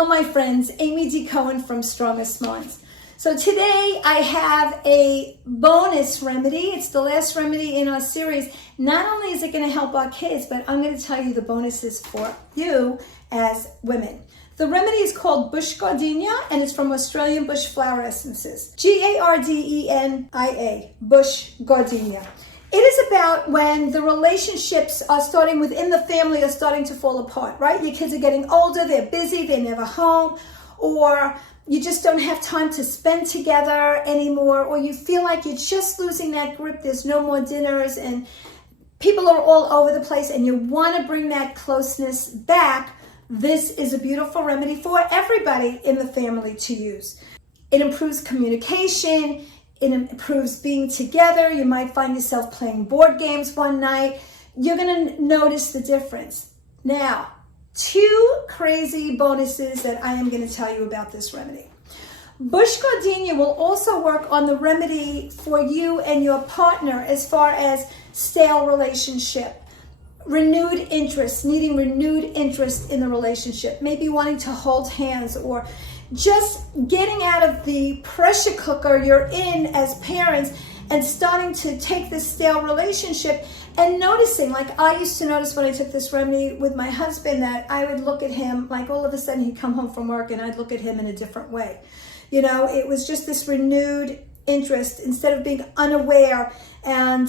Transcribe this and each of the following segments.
Hello, my friends. Amy D. Cohen from Strongest Minds. So today I have a bonus remedy. It's the last remedy in our series. Not only is it going to help our kids, but I'm going to tell you the bonuses for you as women. The remedy is called Bush Gardenia, and it's from Australian Bush Flower Essences. Gardenia, Bush Gardenia. It is about when the relationships are starting within the family are starting to fall apart, right? Your kids are getting older, they're busy, they're never home, or you just don't have time to spend together anymore, or you feel like you're just losing that grip, there's no more dinners, and people are all over the place, and you want to bring that closeness back. This is a beautiful remedy for everybody in the family to use. It improves communication. It improves being together. You might find yourself playing board games one night. You're going to notice the difference. Now, 2 crazy bonuses that I am going to tell you about this remedy. Bush Gardenia will also work on the remedy for you and your partner as far as stale relationship, renewed interest, needing renewed interest in the relationship, maybe wanting to hold hands, or just getting out of the pressure cooker you're in as parents and starting to take this stale relationship and noticing, like I used to notice when I took this remedy with my husband, that I would look at him, like all of a sudden he'd come home from work and I'd look at him in a different way. You know, it was just this renewed interest instead of being unaware and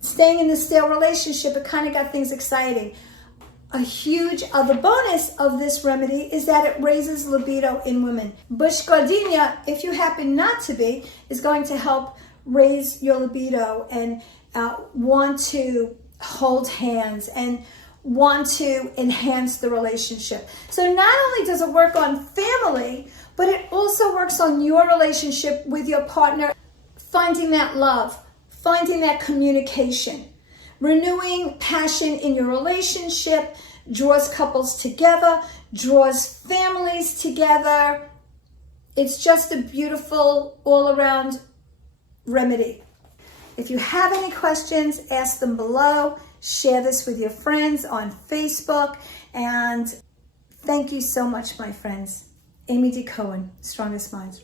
staying in this stale relationship. It kind of got things exciting. A huge other bonus of this remedy is that it raises libido in women. Bush Gardenia, if you happen not to be, is going to help raise your libido and want to hold hands and want to enhance the relationship. So not only does it work on family, but it also works on your relationship with your partner, finding that love, finding that communication. Renewing passion in your relationship draws couples together, draws families together. It's just a beautiful all-around remedy. If you have any questions, ask them below. Share this with your friends on Facebook. And thank you so much, my friends. Amy D. Cohen, Strongest Minds.